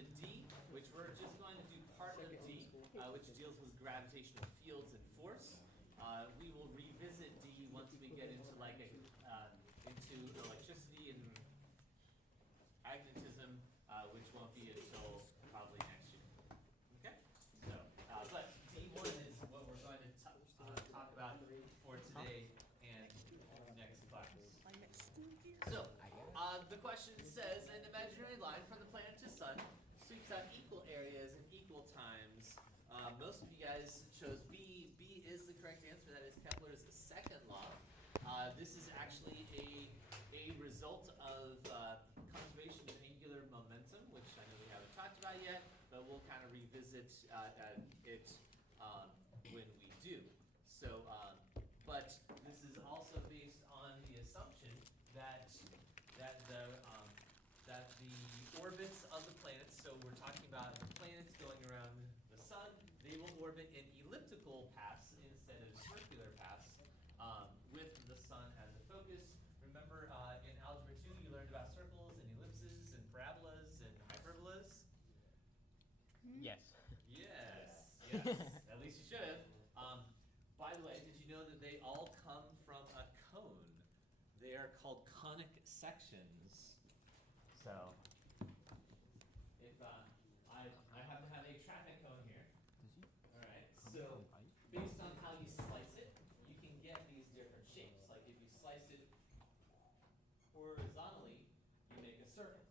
revisit D, which we're just going to do part of D, which deals with gravitational fields and force. We will revisit D once we get into into electricity and magnetism, which won't be until probably next year. Okay? So, but D1 is what we're going to talk about for today and next class. So, the question says, an imaginary line from the planet to sun sweeps out equal areas in equal times. Most of you guys chose B. B is the correct answer. That is Kepler's second law. This is actually a result of conservation of angular momentum, which I know we haven't talked about yet, but we'll kind of revisit it when we do. So, but this is also based on the assumption that the orbits of the planets, so we're talking about planets going around the sun, they will orbit in elliptical paths instead of circular paths, with the sun as a focus. Remember in Algebra 2 you learned about circles and ellipses and parabolas and hyperbolas? Yes. Yes, yes, at least you should have. By the way, did you know that they all come from a cone? They are called conic sections. So, if I happen to have a traffic cone here. Alright, so based on how you slice it, you can get these different shapes. Like if you slice it horizontally, you make a circle.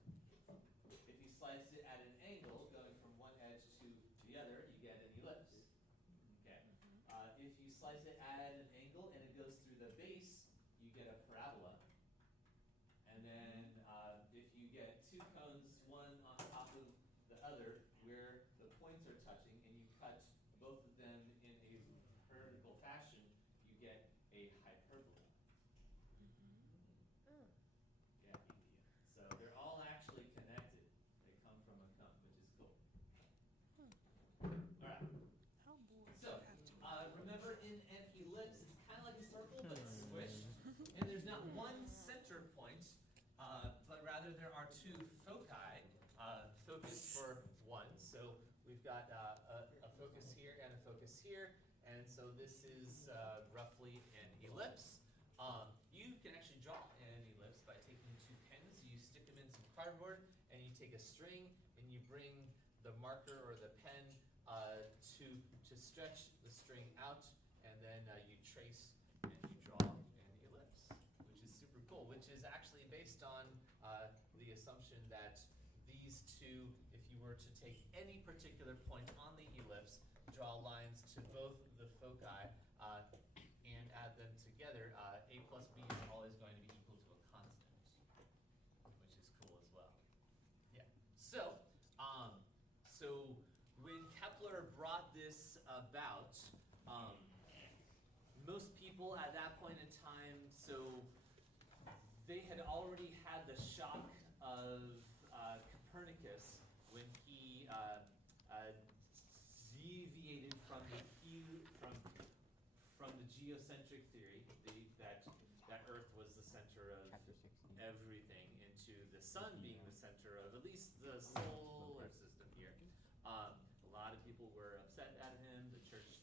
If you slice it at an angle, going from one edge to the other, you get an ellipse. Okay. If you slice it at an angle and it goes through the base, you get a parabola. And then if you get two cones, one on top of the other, where the points are touching, and you cut both of them in a vertical fashion, you get a hyperbola. Yeah, India. So they're all actually connected. They come from a cone, which is cool. All right. So, remember in an ellipse, it's kind of like a circle, but squished. And there's not one center point, but rather there are two foci, focus for one. So we've got a focus here and a focus here. And so this is roughly an ellipse. You can actually draw an ellipse by taking two pens. You stick them in some cardboard, and you take a string, and you bring the marker or the pen to stretch the string out, and then you trace and you draw an ellipse, which is super cool, which is actually based on the assumption that these two, if you were to take any particular point on the ellipse, draw lines to both the foci and add them together, a plus b is always going to be equal to a constant, which is cool as well. Yeah. So, so when Kepler brought this about, most people at that point in time, so they had already had the shock of Copernicus when he deviated from the geocentric theory, that Earth was the center of everything, into the sun being the center of at least the solar system here. A lot of people were upset at him. The church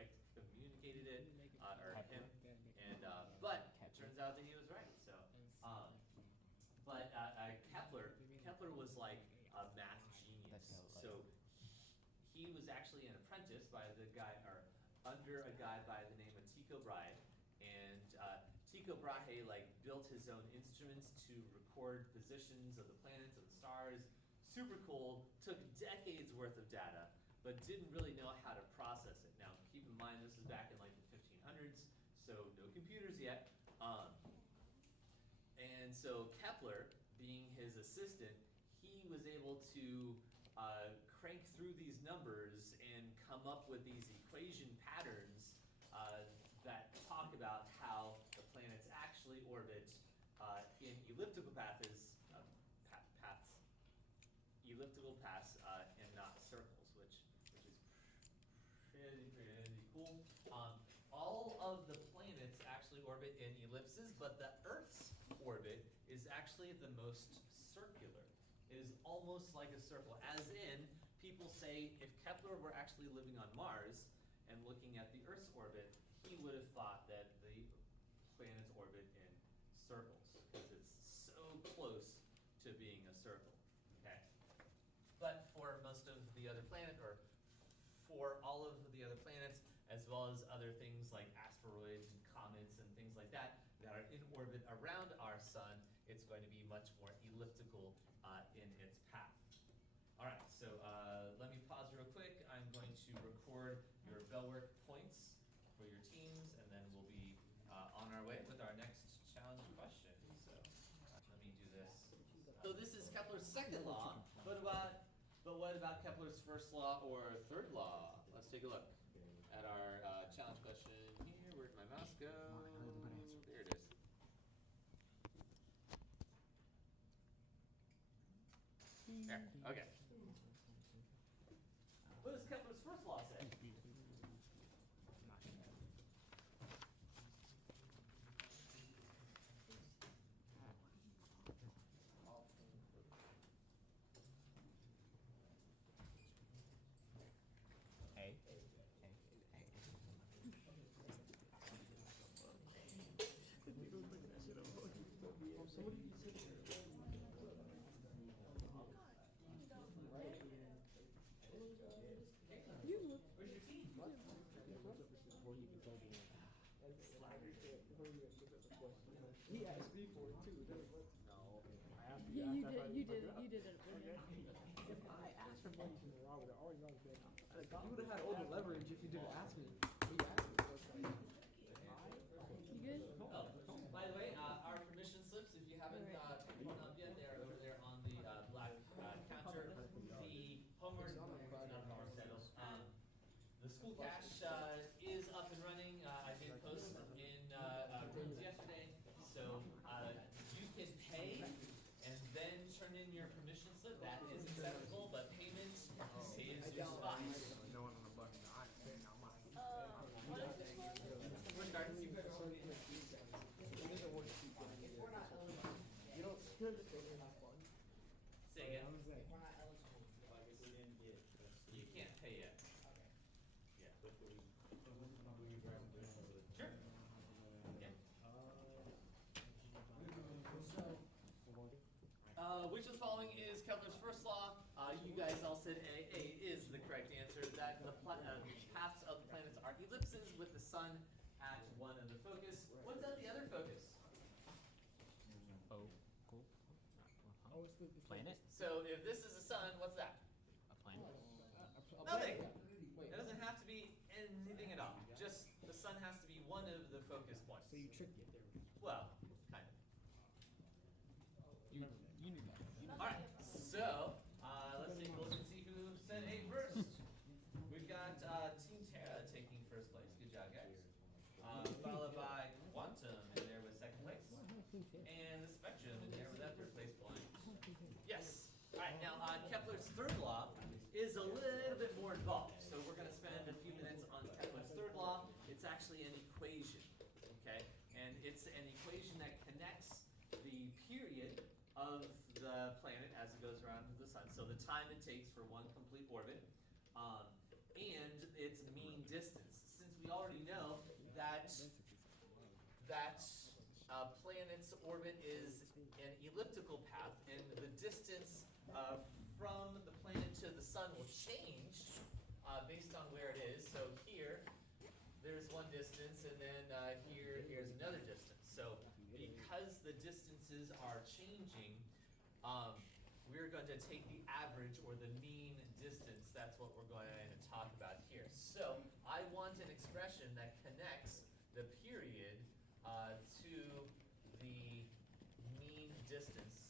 excommunicated it, or him, and but it turns out that he was right. So, but Kepler was like a math genius. So he was actually an apprentice by the guy, or under a guy by the name of Tycho Brahe, and Tycho Brahe built his own instruments to record positions of the planets and the stars. Super cool. Took decades worth of data, but didn't really know how to process it. Now, keep in mind this is back in the 1500s, so no computers yet. And so Kepler, being his assistant, he was able to crank through these numbers and come up with these equation patterns that talk about how the planets actually orbit in elliptical paths, and not circles, which is pretty cool. All of the planets actually orbit in ellipses, but the Earth's orbit is actually the most circular. is almost like a circle, as in, people say if Kepler were actually living on Mars and looking at the Earth's orbit, he would have thought that the planets orbit in circles, because it's so close to being a circle, okay? But for most of the other planet, or for all of the other planets, as well as other things like asteroids and comets and things like that are in orbit around our sun, it's going to be much more elliptical in its path. All right, so let me pause real quick. I'm going to record your bellwork points for your teams, and then we'll be on our way with our next challenge question. So let me do this. So this is Kepler's second law, but what about Kepler's first law or third law? Let's take a look at our challenge question here. Where'd my mouse go? There it is. There, okay. What does Kepler's first law say? A. Where's your team? He asked me for it too. Yeah, you did it. I asked for money from the wrong with it. Always wrong thing. You would have had all the leverage if you didn't ask me. He asked me, so it's like, You good? Oh, by the way, our permission slips, if you haven't picked one up yet, they're over there on the black counter. The homework, not homework schedules. The school cash is up and running. I did post in rooms yesterday, so you can pay and then turn in your permission slip. That is acceptable, but payment saves you spots. no one on the button. I'm saying now mine. What is this one? We're starting to It doesn't work. You don't feel the thing in that fun. say again. I was like, You can't pay yet. Yeah. Sure. Yeah. Which of the following is Kepler's first law? You guys all said A is the correct answer. That the paths of the planets are ellipses with the sun at one of the focus. What's at the other focus? Oh, cool. oh, it's the Planet? So if this is the sun, what's that? A planet? Nothing. Wait, It doesn't have to be anything at all. Just the sun has to be one of the focus points. so you tricked me. There we go. Well, kind of. You knew that. All right. So let's take a look and see who said A first. We've got Team Tara taking first place. Good job, guys. Followed by Quantum in there with second place, and the Spectrum in there with that third place point. Yes. All right. Now Kepler's third law is a little bit more involved. So we're going to spend a few minutes on Kepler's third law. It's actually an equation, okay? And it's an equation that connects the period of the planet as it goes around the sun. So the time it takes for one complete orbit, and its mean distance. Since we already know that planet's orbit is an elliptical path, and the distance from the planet to the sun will change based on where it is. So here, there's one distance, and then here's another distance. So because the distances are changing, we're going to take the average or the mean distance. That's what we're going to talk about here. So I want an expression that connects the period to the mean distance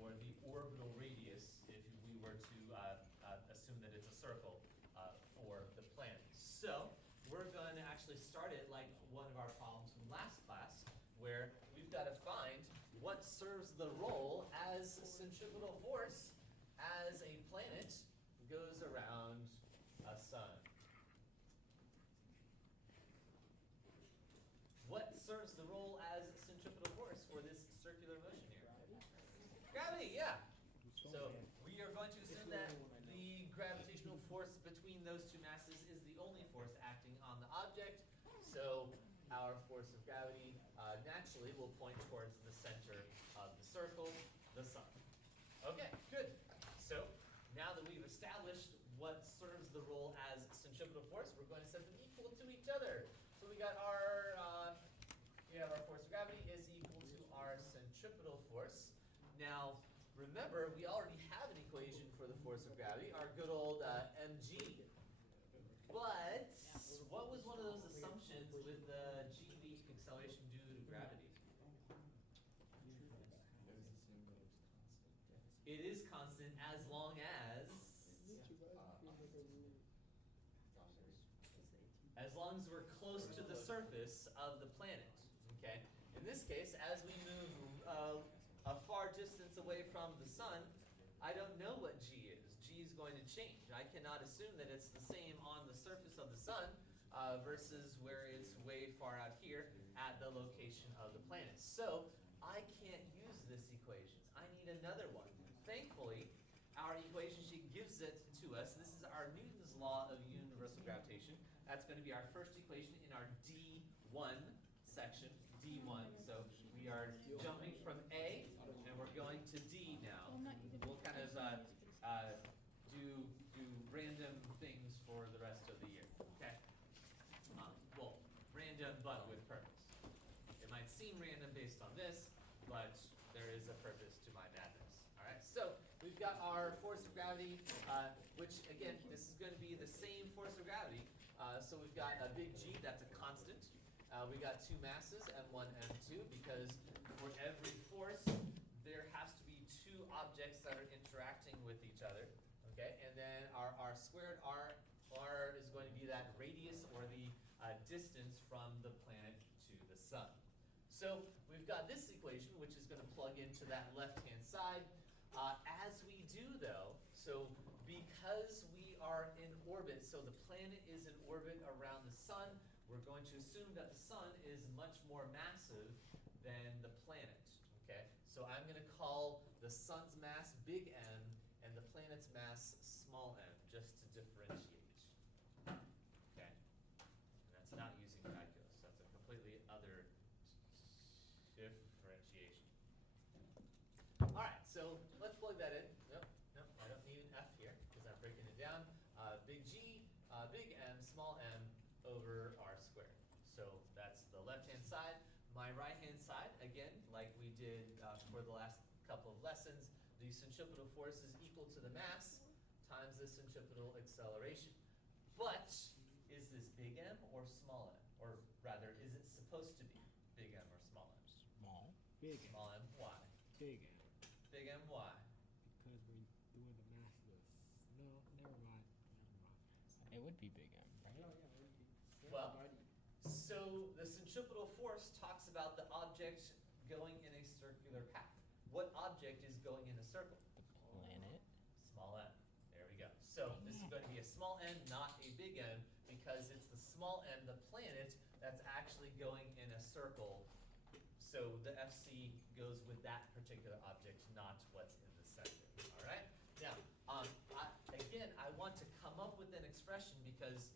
or the orbital radius if we were to assume that it's a circle for the planet. So we're going to actually start it like one of our problems from last class, where we've got to find what serves the role as centripetal force as a planet goes around a sun. What serves the role as centripetal force for this circular motion here? Gravity, yeah. So we are going to assume that the gravitational force between those two masses is the only force acting on the object. So our force of gravity naturally will point towards the center of the circle, the sun. Okay, good. So now that we've established what serves the role as centripetal force, we're going to set them equal to each other. So we got our force of gravity is equal to our centripetal force. Now, remember, we already have an equation for the force of gravity, our good old mg. But what was one of those assumptions with the g, the acceleration due to gravity? It is constant as long as we're close to the surface of the planet. Okay. In this case, as we move a far distance away from the sun, I don't know what g is. G is going to change. I cannot assume that it's the same on the surface of the sun versus where it's way far out here at the location of the planet. So I can't use this equation. I need another one. Thankfully, our equation sheet gives it to us. This is our Newton's law of universal gravitation. That's going to be our first equation in our D1 section, D1. So we are jumping from A and we're going to D now. We'll kind of do random things for the rest of the year. Okay? Well, random but with purpose. It might seem random based on this, but there is a purpose to my madness. All right? So we've got our force of gravity, which again, this is going to be the same force of gravity. So we've got a big G, that's a constant. We got two masses, M1, M2, because for every force, there has to be two objects that are interacting with each other. Okay, and then our R squared, R is going to be that radius or the distance from the planet to the sun. So we've got this equation, which is going to plug into that left-hand side. As we do, though, so because we are in orbit, so the planet is in orbit around the sun, we're going to assume that the sun is much more massive than the planet. Okay, so I'm going to call the sun's mass big M and the planet's mass small m, just to differentiate. Okay, and that's not using calculus. That's a completely other differentiation. All right, so let's plug that in. Nope, I don't need an F here because I'm breaking it down. Big G, big M, small m over R squared. So that's the left-hand side. My right-hand side, again, like we did for the last couple of lessons, the centripetal force is equal to the mass times the centripetal acceleration. But is this big M or small m? Or rather, is it supposed to be big M or small m? Small. Big M. Small m, why? Big M. Big M, why? Because we're doing the massless. No, never mind. It would be big M, right? Well, so the centripetal force talks about the object going in a circular path. What object is going in a circle? The planet. Small m. There we go. So this is going to be a small n, not a big M, because it's the small m, the planet, that's actually going in a circle. So the FC goes with that particular object, not what's in the center. All right? Now, again, I want to come up with an expression because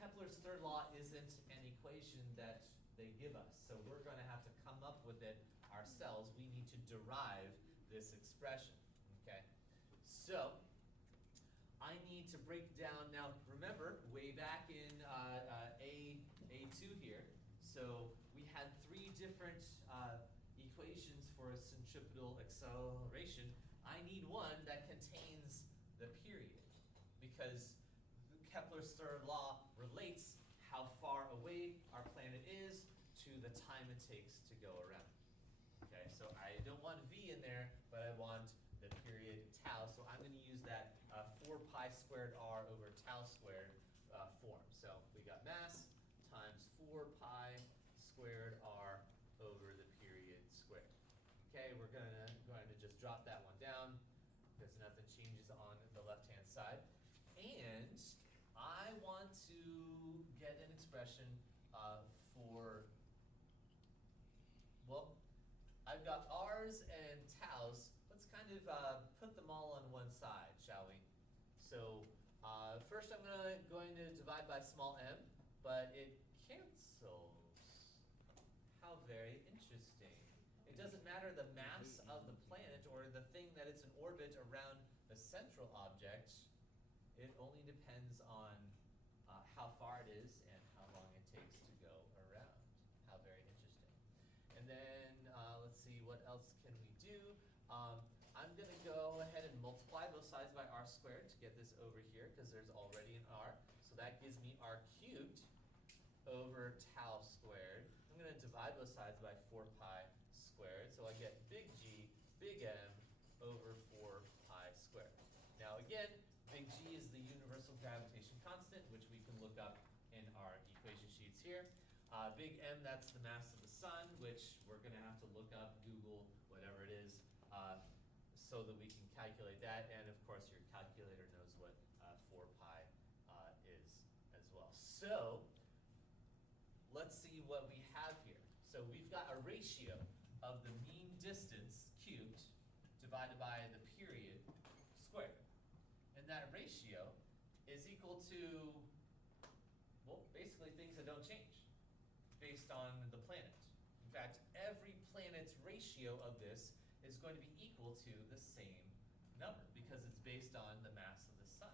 Kepler's third law isn't an equation that they give us. So we're going to have to come up with it ourselves. We need to derive this expression. Okay? So I need to break down, now remember, way back in A2 here, so we had three different equations for a centripetal acceleration. I need one that contains the period, because Kepler's third law relates how far away our planet is to the time it takes to go around. Okay, so I don't want V in there, but I want the period tau, so I'm going to use that 4 pi squared r over tau squared form. So we got mass times 4 pi squared r over the period squared. Okay, we're going to just drop that one down because nothing changes on the left-hand side. And I want to get an expression for, well, I've got r's and taus. Let's kind of put them all on one side, shall we? So first I'm going to divide by small m, but it cancels. How very interesting. It doesn't matter the mass of the planet or the thing that it's in orbit around the central object. It only depends on how far it is and how long it takes to go around. How very interesting. And then let's see, what else can we do? I'm going to go ahead and multiply both sides by r squared to get this over here because there's already an r. So that gives me r cubed over tau squared. I'm going to divide both sides by 4 pi squared. So I get big G, big M over 4 pi squared. Now again, big G is the universal gravitation constant, which we can look up in our equation sheets here. Big M, that's the mass of the sun, which we're going to have to look up, Google, whatever it is, so that we can calculate that. And of course, your calculator knows what 4 pi is as well. So let's see what we have here. So we've got a ratio of the mean distance cubed divided by the period squared. And that ratio is equal to, well, basically things that don't change based on the planet. In fact, every planet's ratio of this is going to be equal to the same number because it's based on the mass of the sun.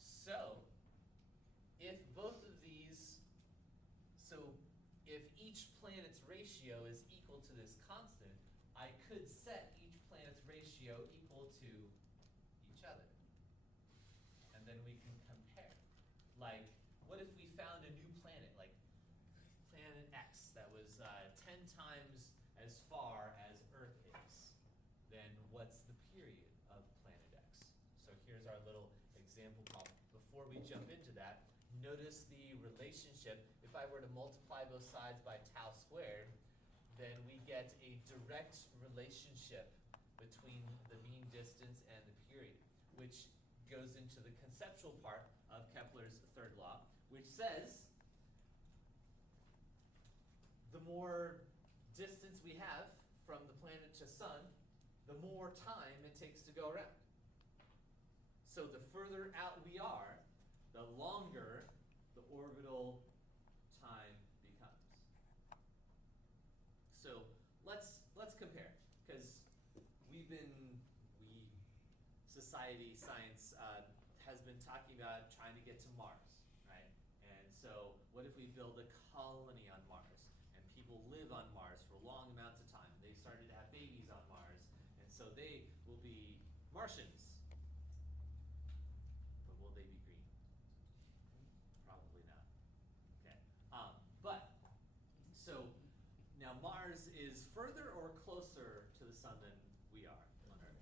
So if both of these, if each planet's ratio is equal to this constant, I could set each planet's ratio equal to each other. And then we can compare. Like, what if we found a new planet, like planet X, that was 10 times as far as Earth is? Then what's the period of planet X? So here's our little example problem. Before we jump into that, notice the relationship. If I were to multiply both sides by tau squared, then we get a direct relationship between the mean distance and the period, which goes into the conceptual part of Kepler's third law, which says the more distance we have from the planet to sun, the more time it takes to go around. So the further out we are, the longer the orbital time becomes. So let's compare, because society, science has been talking about trying to get to Mars, right? And so what if we build a colony on Mars and people live on Mars for long amounts of time? They started to have babies on Mars, and so they will be Martians. But will they be green? Probably not. Okay. So now Mars is further or closer to the sun than we are on Earth?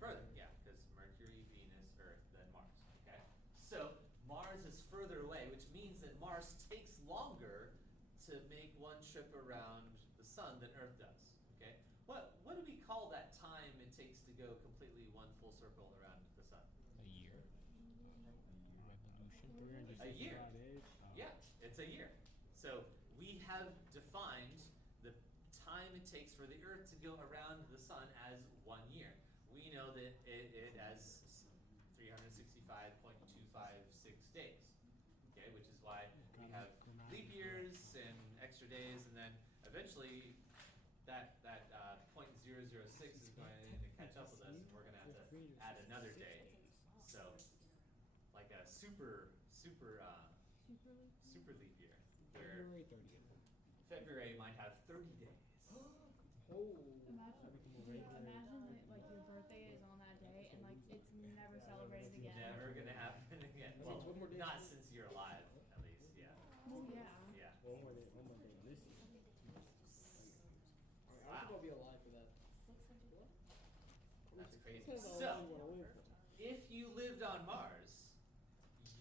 Further, yeah, because Mercury, Venus, Earth, then Mars. Okay. So Mars is further away, which means that Mars takes longer to make one trip around the sun than Earth does. Okay. What do we call that time it takes to go completely one full circle around the sun? A year. Revolution. A year. Yeah, it's a year. So we have defined the time it takes for the Earth to go around the sun as 1 year. We know that it has 365.256 days. Okay, which is why we have leap years and extra days, and then eventually that 0.006 is going to catch up with us, and we're going to have to add another day. So like a super leap year, where February 30th. February might have 30 days. Imagine that like your birthday is on that day and like it's never celebrated again. Never gonna happen again. Well, not since you're alive, at least. Yeah. Oh yeah. Yeah. One more day this year. I think I'll be alive for that. That's crazy. So, if you lived on Mars,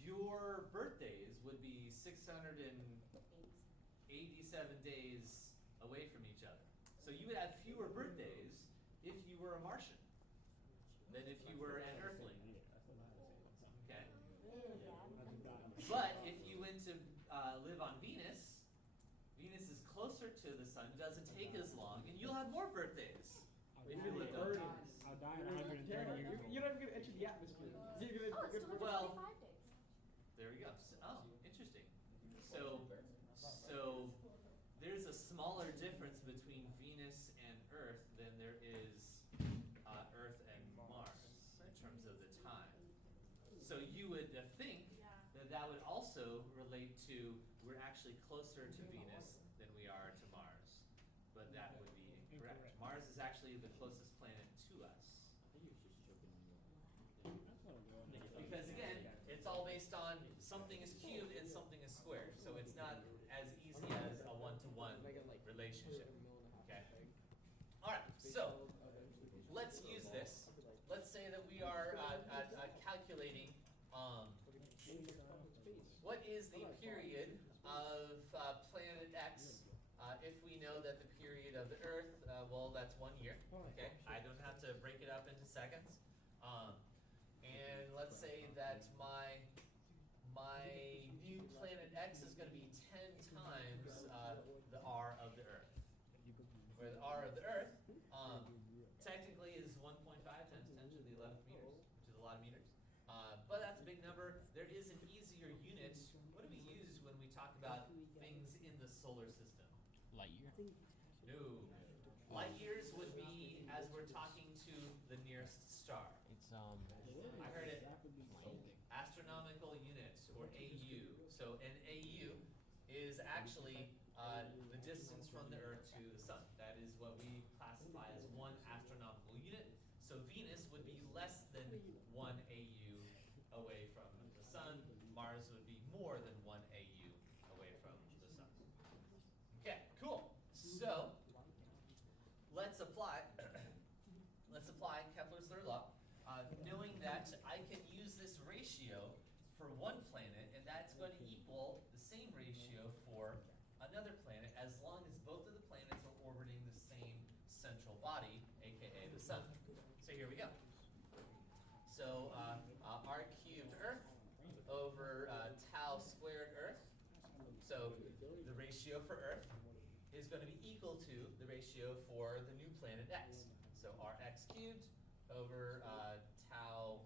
your birthdays would be 687 days away from each other. So you would have fewer birthdays if you were a Martian than if you were an Earthling. Okay? But if you went to live on Venus, Venus is closer to the sun, doesn't take as long, and you'll have more birthdays if you lived on Venus. I'll die at 130 Yeah, years old. you're not even gonna enter the atmosphere. You're Oh, it's Well- 225 days. There we go. Oh, interesting. So there's a smaller difference between Venus and Earth than there is Earth and Mars in terms of the time. So you would think Yeah. that would also relate to we're actually closer to Venus than we are to Mars, but that would be incorrect. Incorrect. Mars is actually the closest planet to us. Because again, it's all based on something is cubed and something is squared. So it's not as easy as a one-to-one relationship. Okay. All right. So let's use this. Let's say that we are calculating what is the period of planet X if we know that the period of the Earth, well, that's 1 year. Okay. I don't have to break it up into seconds. And let's say that my new planet X is going to be 10 times the R of the Earth. Where the R of the Earth technically is 1.5 times 10 to the 11th meters, which is a lot of meters. But that's a big number. There is an easier unit. What do we use when we talk about things in the solar system? Light year. No. Light years would be as we're talking to the nearest star. It's I heard it. Astronomical unit, or AU. So an AU is actually the distance from the Earth to the Sun. That is what we classify as 1 astronomical unit. So Venus would be less than 1 AU away from the Sun. Mars would be more than 1 AU away from the Sun. Okay, cool. So let's apply Kepler's third law. Knowing that I can use this ratio for one planet, and that's going to equal the same ratio for another planet as long as both of the planets are orbiting the same central body, aka the Sun. So here we go. So R cubed Earth over tau squared Earth. So the ratio for Earth is going to be equal to the ratio for the new planet X. So Rx cubed over tau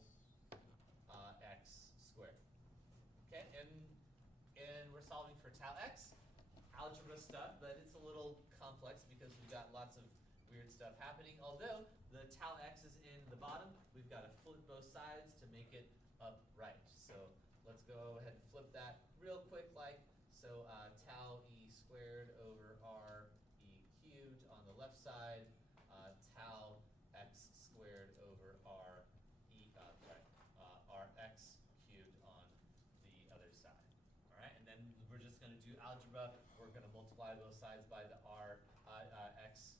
x squared. Okay, and we're solving for tau x. Algebra stuff, but it's a little complex because we've got lots of weird stuff happening. Although the tau x is in the bottom, we've got to flip both sides to make it upright. So let's go ahead and flip that real quick like. So tau e squared over r e cubed on the left side, tau x squared over r rx cubed on the other side. All right, and then we're just going to do algebra. We're going to multiply both sides by the x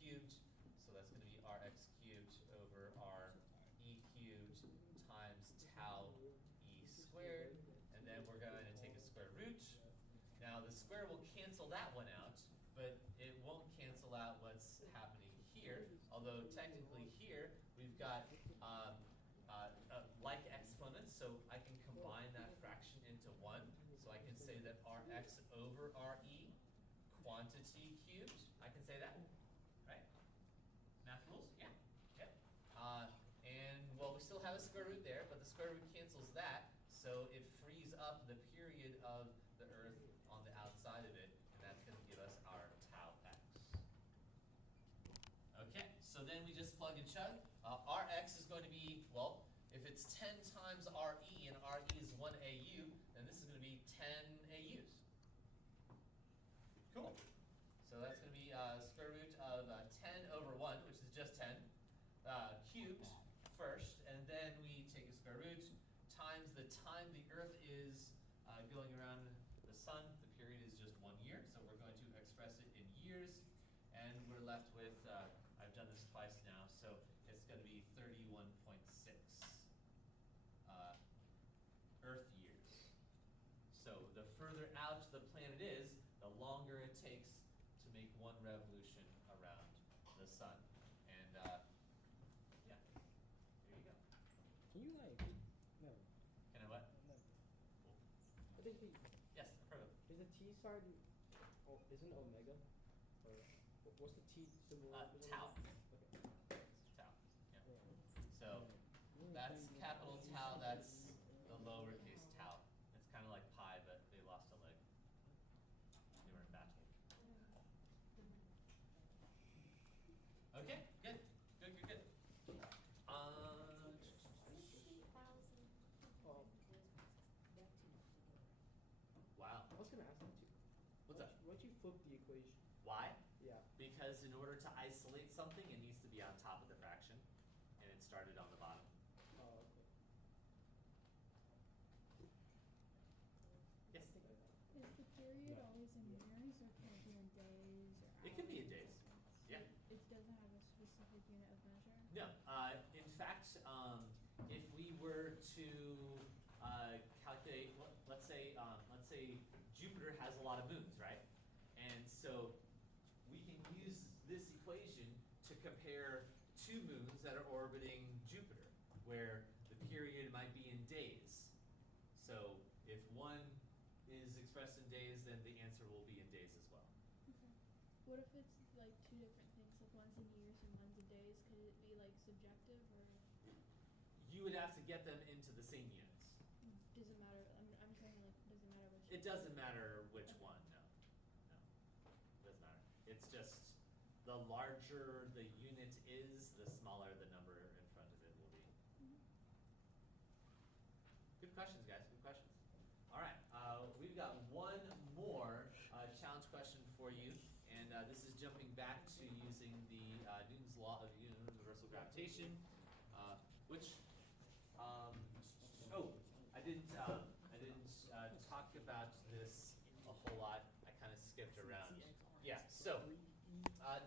cubed. So that's going to be rx cubed over r e cubed times tau e squared. And then we're going to take a square root. Now the square will cancel that one out, but it won't cancel out what's happening here. Although technically here we've got like exponents, so I can combine that fraction into 1. So I can say that Rx over Re, quantity cubed. I can say that, right? Math rules, yeah. Yep. And well, we still have a square root there, but the square root cancels that, so it frees up the period of the Earth on the outside of it, and that's going to give us our tau x. Okay, so then we just plug and chug. Rx is going to be, well, if it's 10 times Re and Re is 1 AU, then this is going to be 10 AUs. Cool. So that's going to be square root of 10 over 1, which is just 10, cubed first, and then we take a square root times the time the Earth is going around the Sun. The period is just 1 year, so we're going to express it in years, and we're left with, I've done this twice now, so it's going to be 31.6 Earth years. So the further out the planet is, the longer it takes to make one revolution around the Sun. And yeah, there you go. Can you like, no. Can I what? No. Cool. I think Yes, affirmative. is the T sign, isn't omega? Or what's the T symbol? Tau. Okay. Tau. So that's capital tau, that's the lowercase tau. It's kind of like pi, but they lost a leg. They were in battle. Okay, good. Good. Wow. I was gonna ask that too. What's up? Why'd you flip the equation? Why? Yeah. Because in order to isolate something, it needs to be on top of the fraction, and it started on the bottom. Oh, okay. Yes? Is the period always in years or can it be in days or hours? It can be in days. So Yeah. it doesn't have a specific unit of measure? No. In fact, if we were to calculate, let's say Jupiter has a lot of moons, right? And so we can use this equation to compare two moons that are orbiting Jupiter, where the period might be in days. So if one is expressed in days, then the answer will be in days as well. Okay. What if it's like two different things, like one's in years and one's in days? Could it be like subjective or You would have to get them into the same units. does it matter? I'm saying like does it matter which? It doesn't matter which one, no. Doesn't matter. It's just the larger the unit is, the smaller the number in front of it will be. Good questions, guys, good questions. All right, we've got one more challenge question for you, and this is jumping back to using the Newton's law of universal gravitation, which, I didn't talk about this a whole lot. I kind of skipped around. Yeah, so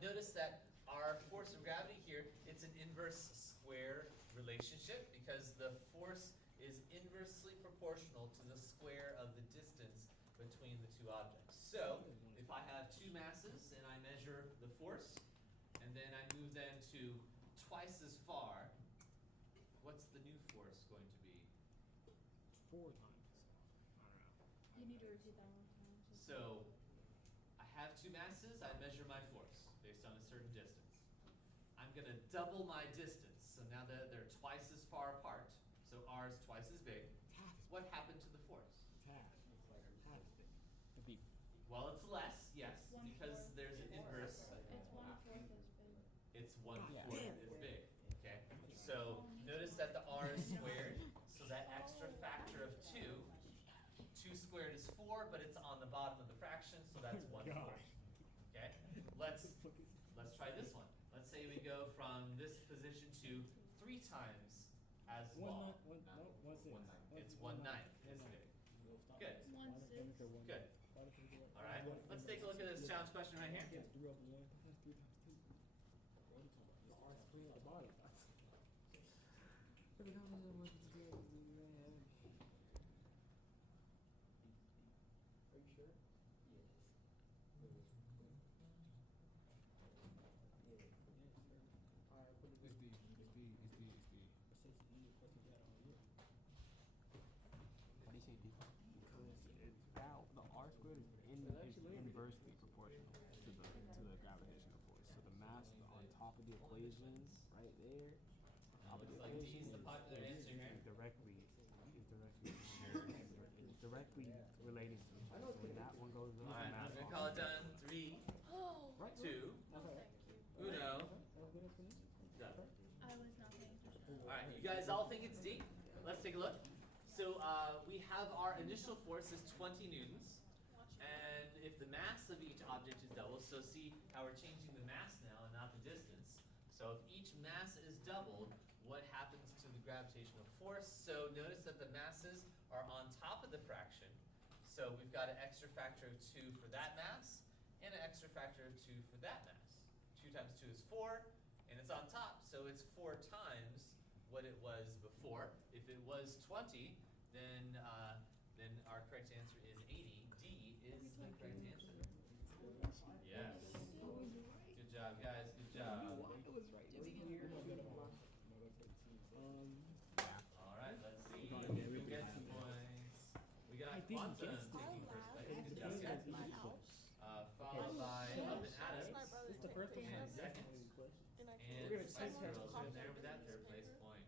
notice that our force of gravity here, it's an inverse square relationship because the force is inversely proportional to the square of the distance between the two objects. So if I have two masses and I measure the force, and then I move them to twice as far, what's the new force going to be? 4 times. I don't know. You need to repeat that one time. So I have two masses, I measure my force based on a certain distance. I'm going to double my distance, so now that they're twice as far apart, so r is twice as big. What happened to the force? Half. Half is big. It'd be Well, it's less, yes, because 1/4. there's an inverse. It's 1/4 as big. It's 1/4 Yeah. as big, okay? So notice that the r is squared, so that extra factor of 2, 2 squared is 4, but it's on the bottom of the fraction, so that's 1/4. Okay, let's try this one. Let's say we go from this position to 3 times as long. It's 1/9 as big. Good. 1/6. Good. All right, let's take a look at this challenge question right here. The R squared at the bottom. Are you sure? Alright, put it It's in. the. Why do you say D? Because it's now the R squared is inversely proportional to the gravitational force. So the mass on top of the equation, right there, top of the Looks like D equation is the popular answer here. is directly relating to. I know So when that one goes up, All right, I'm the gonna mass call on- it done. 3, Oh, 2, Okay. uno, That was good explanation. done. I was not paying attention. All right, you guys all think it's D? Let's take a look. So we have our initial force is 20 newtons, and if the mass of each object is doubled, so see how we're changing the mass now and not the distance. So if each mass is doubled, what happens to the gravitational force? So notice that the masses are on top of the fraction. So we've got an extra factor of 2 for that mass, and an extra factor of 2 for that mass. 2 times 2 is 4, and it's on top, so it's 4 times what it was before. If it was 20, then our correct answer is 80. D is the correct answer. Yes. Good job, guys. Good job. It was right here. All right, let's see. Yeah, Who we gets can some have points? We got I didn't Quantum guess it. taking first place. Good job, This guys. is my house. Followed by Up and Adams. This is the first one. And second. And And We're gonna Spice check her. Girls right there with that third place point.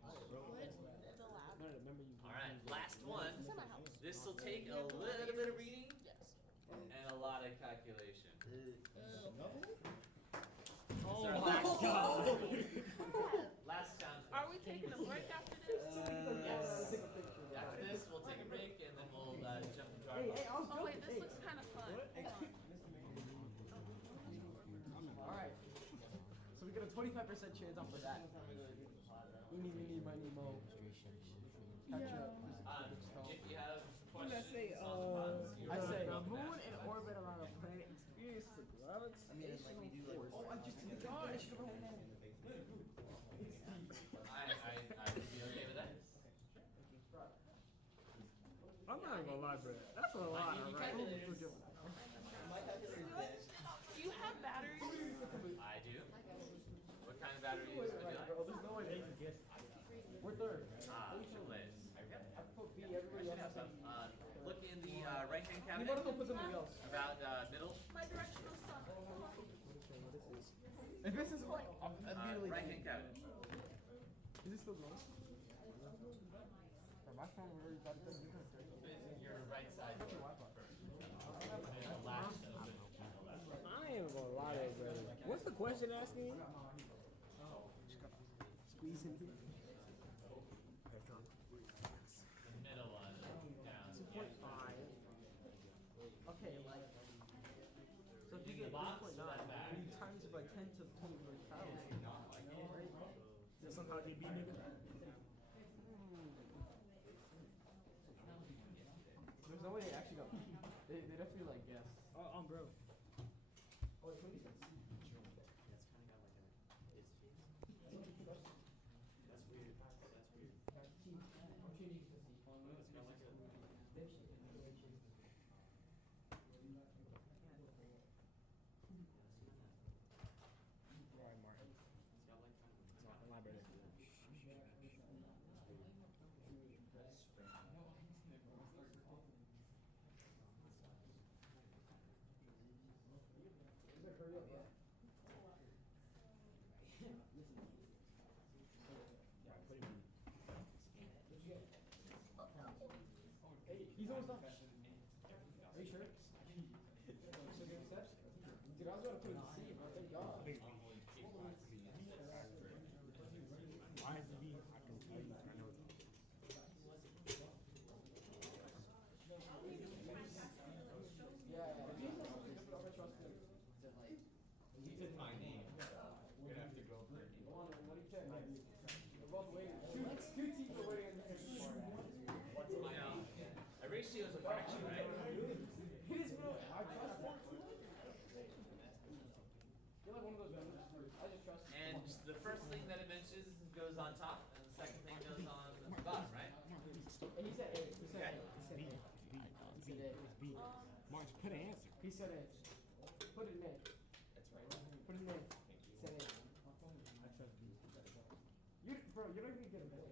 is Oh our my last God. last challenge. Are we taking a break after this? Yes. Take a picture. After this, we'll take a break and then we'll jump into our Hey, I was Oh joking. wait, this looks kind of fun. Hold on. Alright. So we got a 25% chance off of that. Eeny, meeny, mo. Catch up. If you have What did I questions say? on the puns, you're I say The welcome to moon ask in them. orbit around a planet experiences a gravitational force. Oh, I just did the God. I should have known that. I would be okay with that. I'm not even gonna lie, bro. That's a lot, You right? calculated. Do you have batteries? I do. What kind of battery would you like? Bro, there's no way they can guess. We're third. Triple A's. I put B, I everybody should else have has some. Look in the right-hand You cabinet. might as well put something else. About middle. My directional sun. If this is right, I'm immediately. Right-hand cabinet. Is this still going? My phone already got it. Your right side. And the latch open. I ain't even gonna lie, though, bro. What's the question asking? Squeeze in here. The middle one. Down. 2.5. Okay, like. So if you get box 3.9, or that bag? you times it by 10 to 20 million pounds. That's somehow they beat nigga. There's no way they actually got. They definitely like guessed. Oh, bro. Oh, it's maybe that's He's almost done. Are you sure? So getting set? Dude, I was about to put it in C, bro. Thank God. Why is it B? I can tell you. I know it's Yeah, if he's not something different, I'm gonna trust him. He said my name. We're gonna have to go for it. Go on, what do you think? We're both waiting. Two teams are waiting on the second part. A ratio is a fraction, right? It is, bro. I trust him. You're like one of those members. I just trust him. And the first thing that it mentions goes on top, and the second thing goes on the bottom, right? And he said A. He said A. He said A. He said A. B. March, put an answer. He said A. Put it in A. That's right. Put it in A. He said A. I trust B. Bro, you're not even getting better.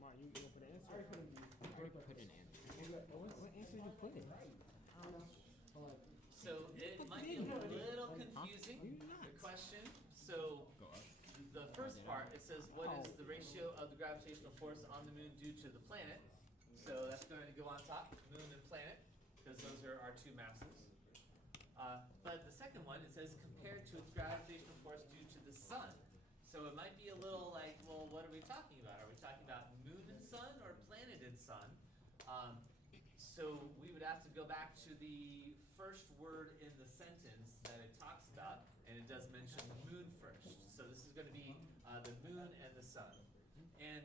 Mark, you gonna put an answer? I already put it in B. Put an answer. What answer you put in? I don't know. Hold on. So it might be a little confusing, the question. So the first part, it says, what is the ratio of the gravitational force on the moon due to the planet? So that's going to go on top, moon and planet, because those are our two masses. But the second one, it says compared to its gravitational force due to the sun. So it might be a little like, well, what are we talking about? Are we talking about moon and sun or planet and sun? So we would have to go back to the first word in the sentence that it talks about, and it does mention the moon first. So this is going to be the moon and the sun. And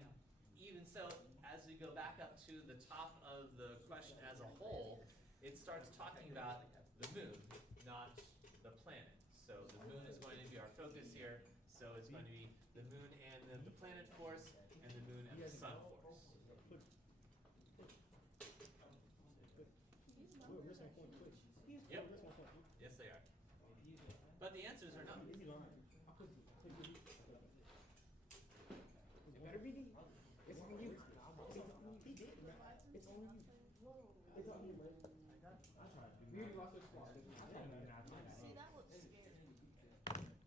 even so, as we go back up to the top of the question as a whole, it starts talking about the moon, not the planet. So the moon is going to be our focus here. So it's going to be the moon and then the planet force, and the moon and the sun force. Yep. Yes, they are. But the answers are no. It better be D. It's on you. It's on you. He did. It's on you. It's on you, man. We already lost our squad. See, that looks scary.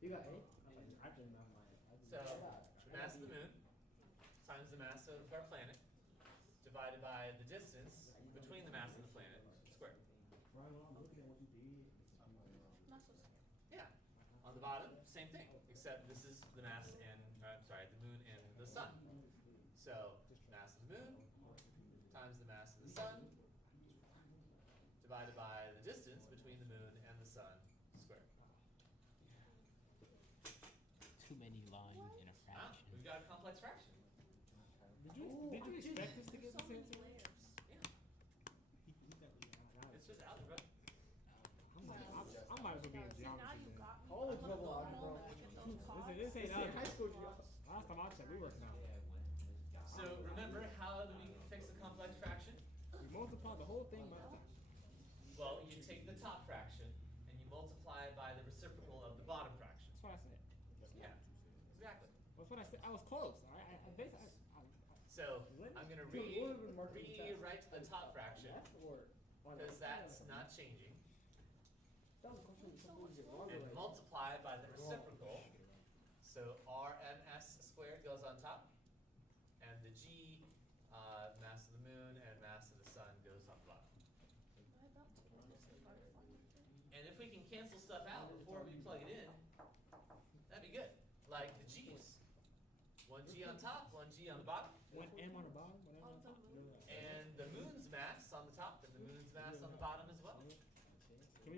You got A? So, mass of the moon times the mass of our planet divided by the distance between the mass of the planet squared. No, Not so scary. Yeah. On the bottom, same thing, except this is the mass and, the moon and the sun. So, mass of the moon times the mass of the sun divided by the distance between the moon and the sun squared. Too many lines in a Ah, fraction. we've got a complex fraction. Did you expect us to get So this many answer? layers. It's just algebra. I might as well be in See, now geometry. you then. got me. College I'm gonna level go algebra. home and look at those Listen, cards. this ain't High algebra. school geometry. Last time I checked, we working out. So remember, how do we fix a complex fraction? We multiplied the whole thing by the time. Well, you take the top fraction and you multiply it by the reciprocal of the bottom fraction. That's what I said. Yeah, exactly. That's what I said. I was close. So I'm gonna rewrite the top fraction Or because that's not changing, that was a question someone get wrong and with. multiply by the reciprocal. So RMS squared goes on top, and the G, mass of the moon and mass of the sun goes on the bottom. Am I about to win this butterfly thing? And if we can cancel stuff out before we plug it in, that'd be good. Like the G's. One G on top, one G on the bottom. One M on the bottom, one M on On the top. the moon. And the moon's mass on the top and the moon's mass on the bottom as well. Can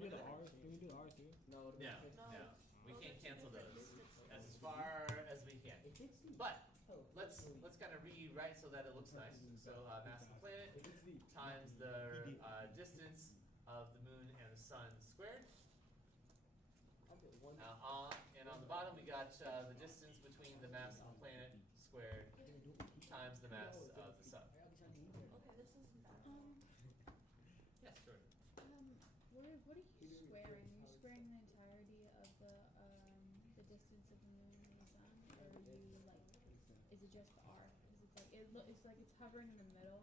we do the R's? Can we do the R's too? No, No, no, we can't cancel those. That's as far as we can. But let's kind of rewrite so that it looks nice. So mass of the planet times the distance of the moon and the sun squared. And on the bottom we got the distance between the mass of the planet squared times the mass of the sun. Okay, this isn't bad. Yes, Jordan. What are you squaring? Are you squaring the entirety of the distance of the moon and the sun, or are you like, is it just the arc? Because it's like it's hovering in the middle.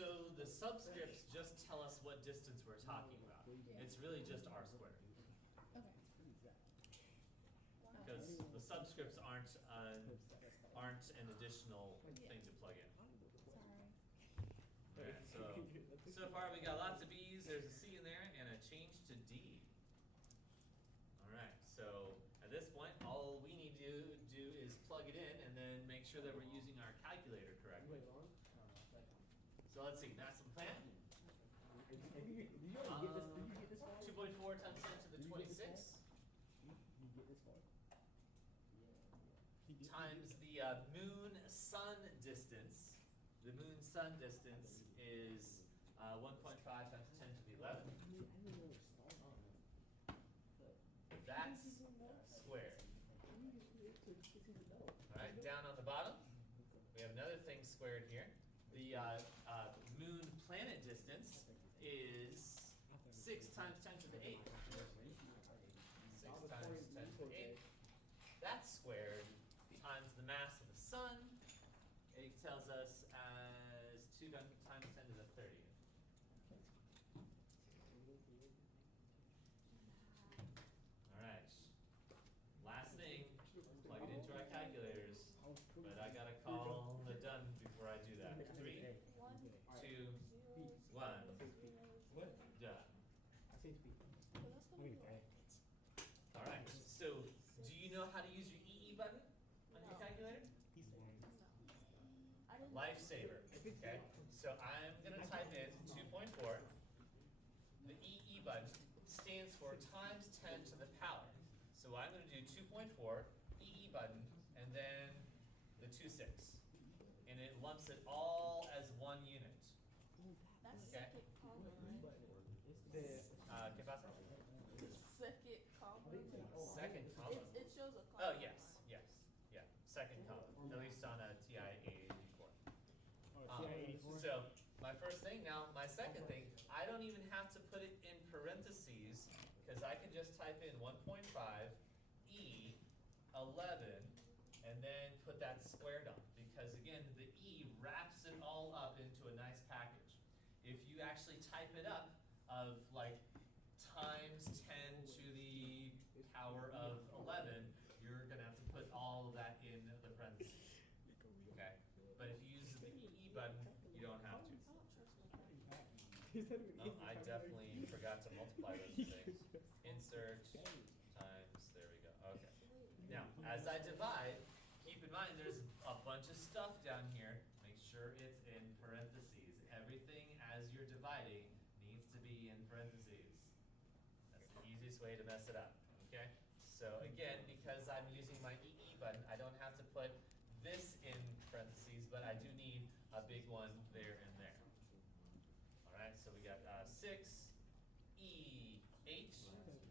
So the subscripts just tell us what distance we're talking about. It's really just r squared. Okay. Because the subscripts aren't an additional thing to plug in. Sorry. Alright, so far we got lots of B's, there's a C in there, and a change to D. Alright, so at this point, all we need to do is plug it in and then make sure that we're using our calculator correctly. So let's see, mass of the planet. Did you already get this? Did you get this far? 2.4 times 10 to the 26 You get this far? times the moon-sun distance. The moon-sun distance is 1.5 times 10 to the 11. That's squared. Alright, down on the bottom, we have another thing squared here. The moon-planet distance is 6 times 10 to the 8th. 6 times 10 to the 8th. That's squared times the mass of the sun. It tells us as 2 times 10 to the 30th. Alright. Last thing, plug it into our calculators. But I gotta call the done before I do that. 3, 2, 1, done. Alright, so do you know how to use your EE button on your calculator? I didn't. Lifesaver, okay? So I'm gonna type in 2.4. The EE button stands for times 10 to the power. So I'm gonna do 2.4, EE button, and then the 2.6. And it lumps it all as one unit. That's Okay. second common, right? ¿Qué pasa? Second common. Second comma. It shows a Oh, comma. yes, yeah, second comma, at least on a TI-84. So, my first thing, now my second thing, I don't even have to put it in parentheses, because I can just type in 1.5 E 11, and then put that squared on, because again, the E wraps it all up into a nice package. If you actually type it up of like times 10 to the power of 11, you're gonna have to put all of that in the parentheses. Okay? But if you use the EE button, you don't have to. I don't trust my brain. Oh, I definitely forgot to multiply those two things. Insert times, there we go, okay. Now, as I divide, keep in mind there's a bunch of stuff down here. Make sure it's in parentheses. Everything as you're dividing needs to be in parentheses. That's the easiest way to mess it up, okay? So again, because I'm using my EE button, I don't have to put this in parentheses, but I do need a big one there and there. Alright, so we got 6E8,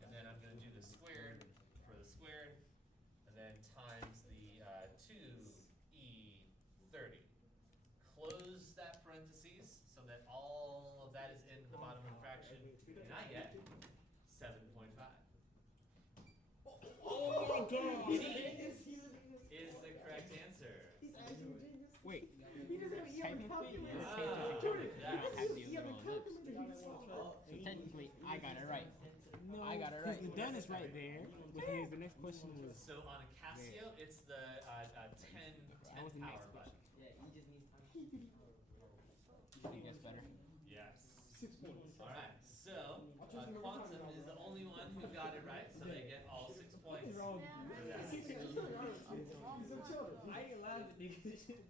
and then I'm going to do the squared for the squared, and then times the 2E30. Close that parentheses so that all of that is in the bottom of the fraction, and I get 7.5. Oh my god! Is the correct answer. Wait. Technically, you're Ah, scientific yeah. have the original ellipse. So technically, I got it right. No, I got it right. because The done is right there, which means the next question was. So on a Casio, it's the 10 That was the power next button. So you guess better? Yes. 6 points. Alright, so Quantum is the only one who got it right, so they get all 6 points for that. I ain't allowed to do this shit.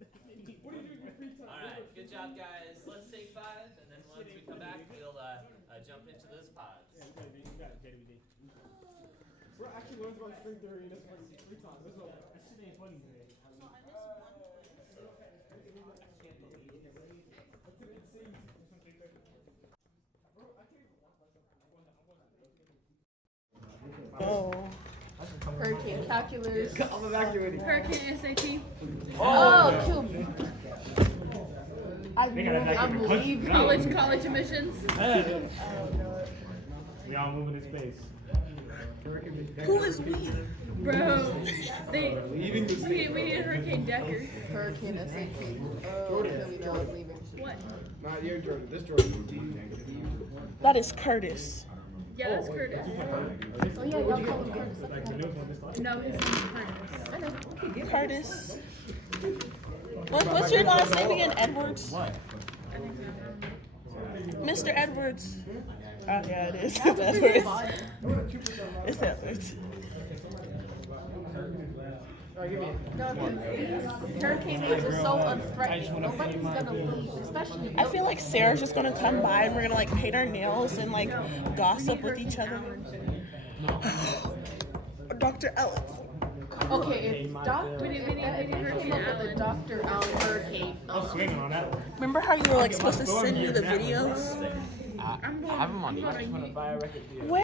What are you doing in your free time? Alright, good job guys. Let's take 5, and then once we come back, we'll jump into those pods. Yeah, you got it, JWD. Bro, actually learned about string theory in this free time. Let's go. That shit ain't funny, man. So I missed one quiz. Oh. Hurricane calculus. I'm evacuating. Hurricane SAT. Oh, cool. I'm leaving. College admissions. We all moving in space. Who is we? Bro. We need a Hurricane Decker. Hurricane SAT. Oh, here we go. I'm leaving. What? Not your Jordan. This Jordan. That is Curtis. Yeah, that's Curtis. Oh yeah, y'all call him Curtis. No, his name's Curtis. I know. Curtis. What's your last name again? Edwards? What? Mr. Edwards. Oh yeah, it is. It's Edwards. It's Edwards. Hurricane waves are so unthreatening. Nobody's gonna leave, especially. I feel like Sarah's just gonna come by and we're gonna like paint our nails and like gossip with each other. Dr. Ellis. Okay, if We need Hurricane Allen. Dr. Allen Hurricane. Swinging on that one. Remember how you were like supposed to send me the videos? I have them on YouTube. Where?